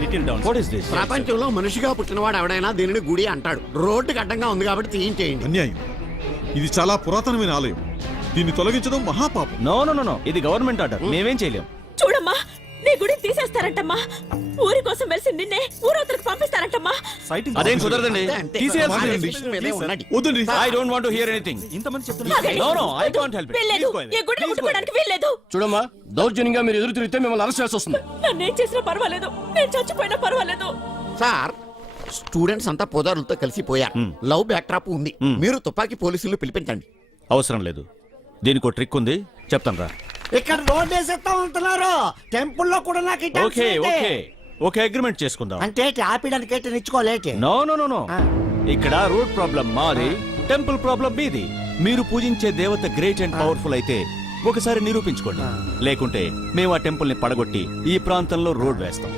Little down what is this ప్రపంచంలో మనిషిగా పుట్టినవాడు ఎవడైనా దీనిని గుడి అంటాడు. రోడ్డుకి అడ్డంగా ఉంది కాబట్టి తీయించేయండి అన్యాయం. ఇది చాలా పురాతనమైన ఆలయం. దీన్ని తొలగించడం మహాపాపం. నో నో నో నో ఇది గవర్నమెంట్ ఆర్డర్. మేమేం చేయలేం. చూడమ్మా నీ గుడి తీసేస్తారంటమ్మా. ఊరి కోసం వెలిసి నిన్నే ఊరవతలకు పంపిస్తారంటమ్మా. అదేం కుదరదండి. తీసేయాల్సిందే. వద్దండి. I don't want to hear anything ఇంతమంది చెప్తున్నారు. No no I can't help వీల్లేదు. ఈ గుడిని ముట్టుకోవడానికి వీల్లేదు. చూడమ్మా దౌర్జన్యంగా మీరు ఎదురు తిరిగితే మిమ్మల్ని అరెస్ట్ చేసి వస్తుంది. నన్నేం చేసినా పర్వాలేదు. నేను చచ్చిపోయినా పర్వాలేదు. సార్ స్టూడెంట్స్ అంతా పోదారులతో కలిసి పోయారు. లవ్ బ్యాక్ట్రాప్ ఉంది. మీరు తుపాకీ పోలీసులు పిలిపించండి. అవసరం లేదు. దీనికి ట్రిక్ ఉంది. చెప్తాను రా. ఇక్కడ రోడ్ వేసేస్తా ఉంటున్నారు టెంపుల్లో కూడా నాకు ఈ ఓకే ఏంటి? ఓకే. ఓకే అగ్రిమెంట్ చేసుకుందాం. అంటే ఏంటి? ఆపడానికి ఏంటి నిచ్చుకోలేటి నో నో నో నో. ఇక్కడ రోడ్ ప్రాబ్లం మాది టెంపుల్ ప్రాబ్లం మీది. మీరు పూజించే దేవత గ్రేట్ అండ్ పవర్ఫుల్ అయితే ఒకసారి నిరూపించుకోండి. లేకుంటే మేము ఆ టెంపుల్ని పడగొట్టి ఈ ప్రాంతంలో రోడ్ వేస్తాం.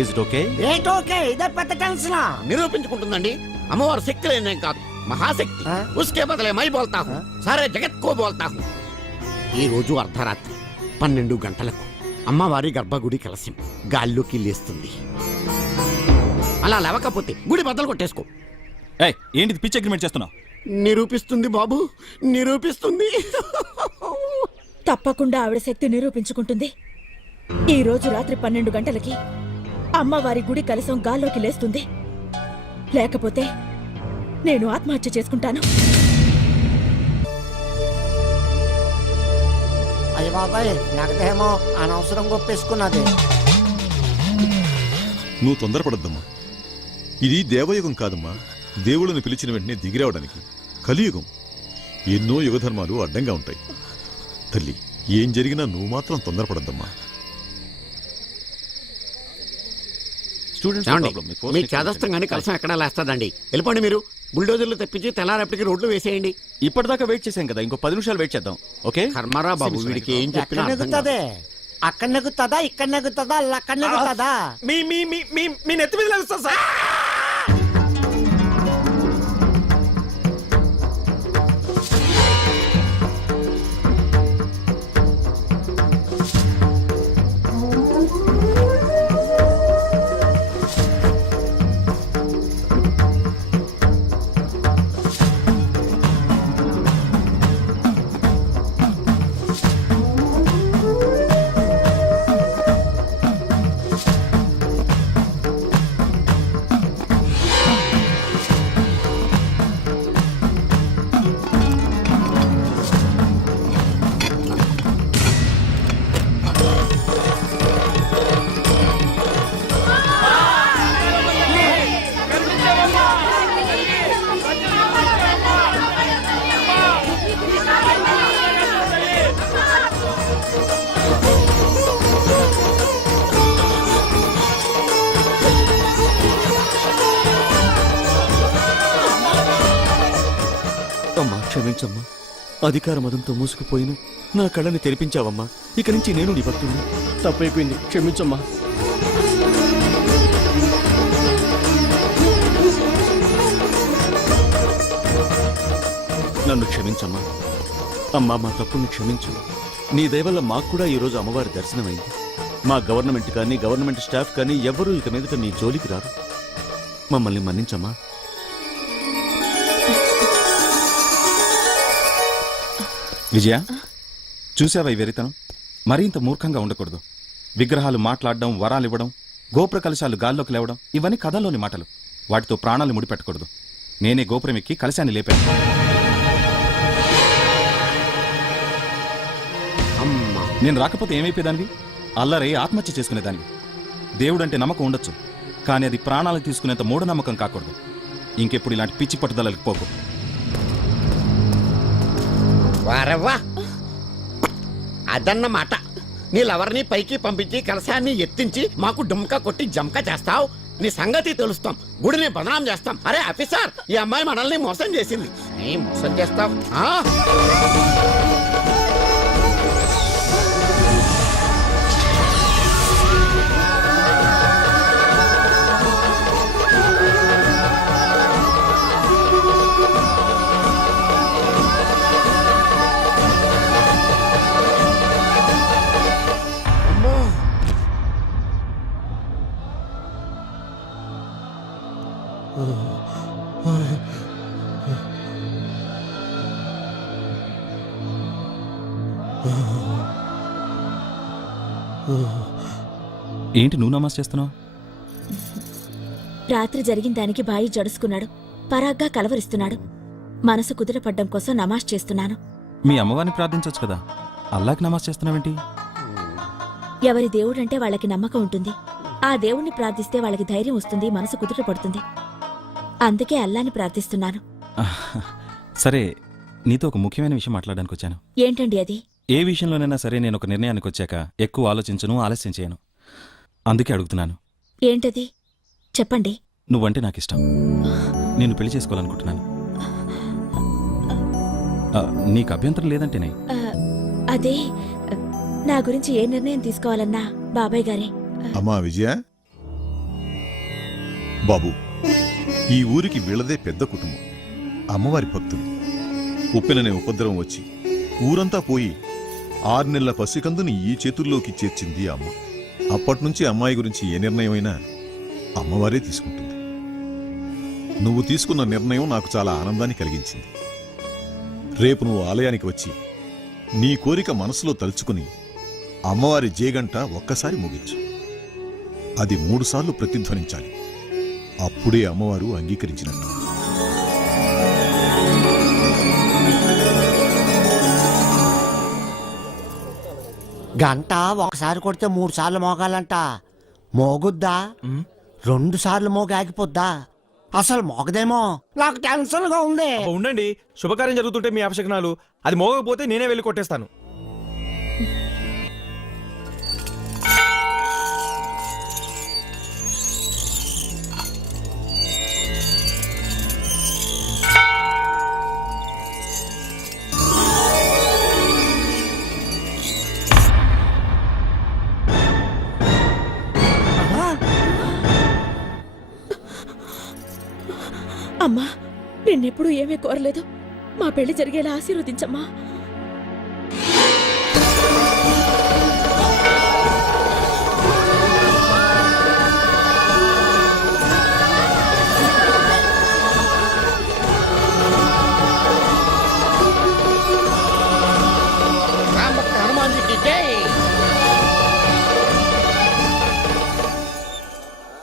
ఇస్ ఇట్ ఓకే ఏంటి ఓకే ఇదే పెద్ద టెన్షన్? నిరూపించుకుంటుందండి. అమ్మవారు శక్తి లేనేం కాదు. మహాశక్తి. ఆ? ఉస్కే బదలే మై బోల్తా హూ సారే జగత్ కో బోల్తా హూ ఈ రోజు అర్ధరాత్రి. పన్నెండు గంటలకు అమ్మవారి గర్భగుడి కలశం గాల్లోకి లేస్తుంది. అలా లేవకపోతే గుడి బద్దలు కొట్టేసుకో. ఏయ్ ఏంటిది పిచ్ అగ్రిమెంట్ చేస్తున్నావు? నిరూపిస్తుంది బాబు నిరూపిస్తుంది. తప్పకుండా ఆవిడ శక్తి నిరూపించుకుంటుంది. ఈ రోజు రాత్రి పన్నెండు గంటలకి అమ్మవారి గుడి కలసం గాల్లోకి లేస్తుంది. లేకపోతే నేను ఆత్మహత్య చేసుకుంటాను. బాబాయ్ నాకదేమో అనవసరం గొప్పేసుకున్నది. నువ్వు తొందరపడద్దమ్మా. ఇది దేవయుగం కాదమ్మా. దేవుళ్ళని పిలిచిన వెంటనే దిగిరావడానికి. కలియుగం. ఎన్నో యుగధర్మాలు అడ్డంగా ఉంటాయి. తల్లి ఏం జరిగినా నువ్వు మాత్రం తొందరపడద్దమ్మా. స్టూడెంట్స్ ఏమండి? ప్రాబ్లం మీ చేదస్తం కానీ కలసం ఎక్కడా లేస్తుందండి. వెళ్ళిపోండి మీరు. బుల్డోజర్లు తెప్పించి తెల్లారేపటికి రోడ్లు వేసేయండి. ఇప్పటిదాకా వెయిట్ చేశాం కదా ఇంకో పది నిమిషాలు వెయిట్ చేద్దాం. ఓకే? కర్మారా బాబు వీడికి ఏం ఎక్కడ చెప్పినా అర్థం కాదు. నెగుతుంది అక్కడ నెగుతుందా ఇక్కడ నెగుతుందా అక్కడ నెగుతుందా మీ మీ మీ మీ మీ నెత్తి మీద సార్. అమ్మా క్షమించమ్మా. అధికార మదంతో మూసుకుపోయిన నా కళ్ళని తెరిపించావమ్మా. ఇక నుంచి నేను నీ భక్తుడిని. తప్పైపోయింది. క్షమించమ్మా. నన్ను క్షమించమ్మా. అమ్మా మా తప్పుని క్షమించు. నీ దయవల్ల మాకు కూడా ఈరోజు అమ్మవారి దర్శనమైంది. మా గవర్నమెంట్ కానీ గవర్నమెంట్ స్టాఫ్ కానీ ఎవరూ ఇక మీదట నీ జోలికి రారు. మమ్మల్ని మన్నించమ్మా. విజయ చూసావా ఈ వెరితనం? మరింత మూర్ఖంగా ఉండకూడదు. విగ్రహాలు మాట్లాడడం వరాలు ఇవ్వడం గోపుర కలశాలు గాల్లోకి లేవడం ఇవన్నీ కథల్లోని మాటలు. వాటితో ప్రాణాలు ముడిపెట్టకూడదు. నేనే గోపురం ఎక్కి కలశాన్ని లేపాను. నేను రాకపోతే ఏమైపోయేదానివి? అల్లరే ఆత్మహత్య చేసుకునేదానివి. దేవుడంటే నమ్మకం ఉండొచ్చు. కానీ అది ప్రాణాలు తీసుకునేంత మూఢనమ్మకం కాకూడదు. ఇంకెప్పుడు ఇలాంటి పిచ్చి పట్టుదలకి పోకు. వారవ్వా. అదన్నమాట. నీ లవర్ని పైకి పంపించి కలశాన్ని ఎత్తించి మాకు డుమ్కా కొట్టి జంకా చేస్తావు. నీ సంగతి తెలుస్తాం. గుడిని బదనాం చేస్తాం. అరే ఆఫీసర్ ఈ అమ్మాయి మనల్ని మోసం చేసింది. మోసం చేస్తావు? ఏంటి నువ్వు నమాజ్ చేస్తున్నావు? రాత్రి జరిగిన దానికి బాయి జడుసుకున్నాడు. పరాగ్గా కలవరిస్తున్నాడు. మనసు కుదిరపడ్డం కోసం నమాజ్ చేస్తున్నాను. మీ అమ్మవారిని ప్రార్థించవచ్చు కదా. అల్లాకి నమాజ్ చేస్తున్నావేంటి? ఎవరి దేవుడంటే వాళ్ళకి నమ్మకం ఉంటుంది. ఆ దేవుణ్ణి ప్రార్థిస్తే వాళ్ళకి ధైర్యం వస్తుంది మనసు కుదుట పడుతుంది. అందుకే అల్లాని ప్రార్థిస్తున్నాను. సరే నీతో ఒక ముఖ్యమైన విషయం మాట్లాడడానికి వచ్చాను ఏంటండి అది? ఏ విషయంలోనైనా సరే నేను ఒక నిర్ణయానికి వచ్చాక ఎక్కువ ఆలోచించను ఆలస్యం చేయను. అందుకే అడుగుతున్నాను. ఏంటది? చెప్పండి. నువ్వంటే నాకు ఇష్టం నేను పెళ్ళి చేసుకోవాలనుకుంటున్నాను. ఆ, నీకు అభ్యంతరం లేదంటేనే. ఆ, అదే నా గురించి ఏ నిర్ణయం తీసుకోవాలన్నా బాబాయ్ గారే. అమ్మా విజయ. బాబు. ఈ ఊరికి వీళ్ళదే పెద్ద కుటుంబం. అమ్మవారి భక్తులు. ఉప్పెననే ఉపద్రవం వచ్చి ఊరంతా పోయి ఆరు నెలల పసికందుని ఈ చేతుల్లోకి చేర్చింది అమ్మ. అప్పట్నుంచి అమ్మాయి గురించి ఏ నిర్ణయమైనా అమ్మవారే తీసుకుంటుంది. నువ్వు తీసుకున్న నిర్ణయం నాకు చాలా ఆనందాన్ని కలిగించింది. రేపు నువ్వు ఆలయానికి వచ్చి నీ కోరిక మనసులో తలుచుకుని అమ్మవారి జేగంట ఒక్కసారి ముగించు. అది మూడుసార్లు ప్రతిధ్వనించాలి. అప్పుడే అమ్మవారు అంగీకరించినట్టు. గంట ఒకసారి కొడితే మూడు సార్లు మోగాలంట. మోగుద్దా? రెండు సార్లు మోగి ఆగిపోద్దా అసలు మోగదేమో? నాకు టెన్షన్గా ఉంది ఉండండి శుభకార్యం జరుగుతుంటే మీ అపశకనాలు అది మోగకపోతే నేనే వెళ్ళి కొట్టేస్తాను. అమ్మా నిన్నెప్పుడు ఏమీ కోరలేదు. మా పెళ్ళి జరిగేలా ఆశీర్వదించమ్మా.